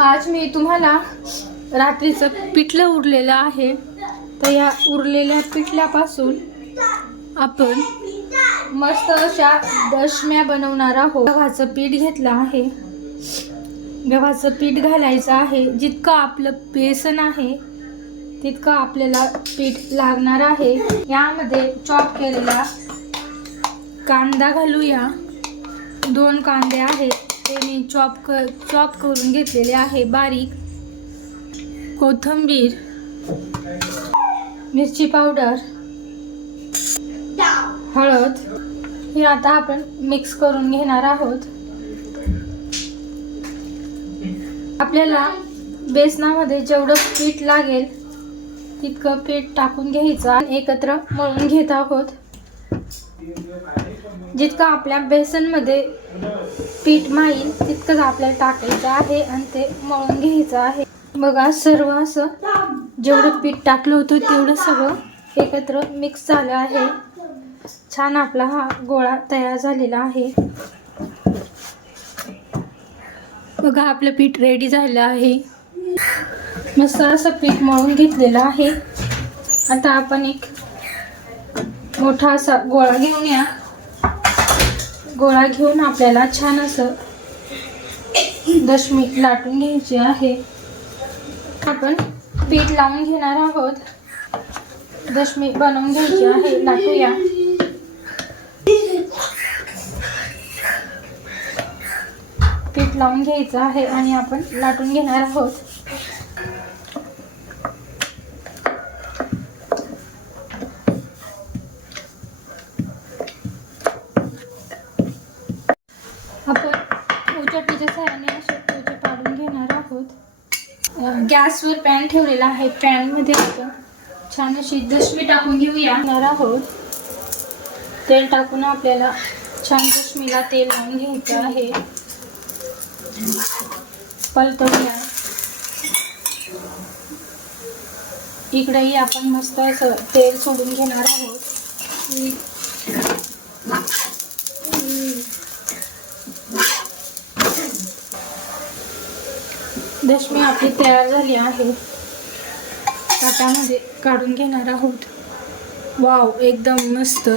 आज मी तुम्हाला रात्रीचं पिठलं उरलेलं आहे, तर या उरलेल्या पिठल्यापासून आपण मस्त अशा दशम्या बनवणार आहोत। गव्हाचं पीठ घेतलं आहे, गव्हाचं पीठ घालायचं आहे। जितकं आपलं बेसन आहे तितकं आपल्याला पीठ लागणार आहे। यामध्ये चॉप केलेला कांदा घालूया। 2 कांदे आहेत, ते मी चॉप करून घेतलेले आहे बारीक। कोथिंबीर, मिरची पावडर, हळद हे आता आपण मिक्स करून घेणार आहोत। आपल्याला बेसनामध्ये जेवढं पीठ लागेल तितकं पीठ टाकून घ्यायचं, एकत्र मळून घेत आहोत। जितकं आपल्या बेसनमध्ये पीठ माईल तितकंच आपल्याला टाकायचं आहे आणि ते मळून घ्यायचं आहे। बघा, सर्व असं जेवढं पीठ टाकलं होतं तेवढं सगळं एकत्र मिक्स झालं आहे। छान आपला हा गोळा तयार झालेला आहे। बघा, आपलं पीठ रेडी झालं आहे। मस्त असं पीठ मळून घेतलेलं आहे। आता आपण एक मोठा असा गोळा घेऊया। गोळा घेऊन आपल्याला छान असं दशमी लाटून घ्यायची आहे। आपण पीठ लावून घेणार आहोत, दशमी बनवून घ्यायची आहे। लाटूया। पीठ लावून घ्यायचं आहे आणि आपण लाटून घेणार आहोत। आपण उचटीच्या सहाय्याने असे पोचे पाडून घेणार आहोत। गॅसवर पॅन ठेवलेला आहे। पॅन मध्ये आपण छान अशी दशमी टाकून घेऊया आहोत। तेल टाकून आपल्याला छान दशमीला तेल लावून घ्यायचं आहे। पलटवूया। इकडेही आपण मस्त असं तेल सोडून घेणार आहोत। दशमी आपली तयार झाली आहे। ताटामध्ये काढून घेणार आहोत। वाव, एकदम मस्त।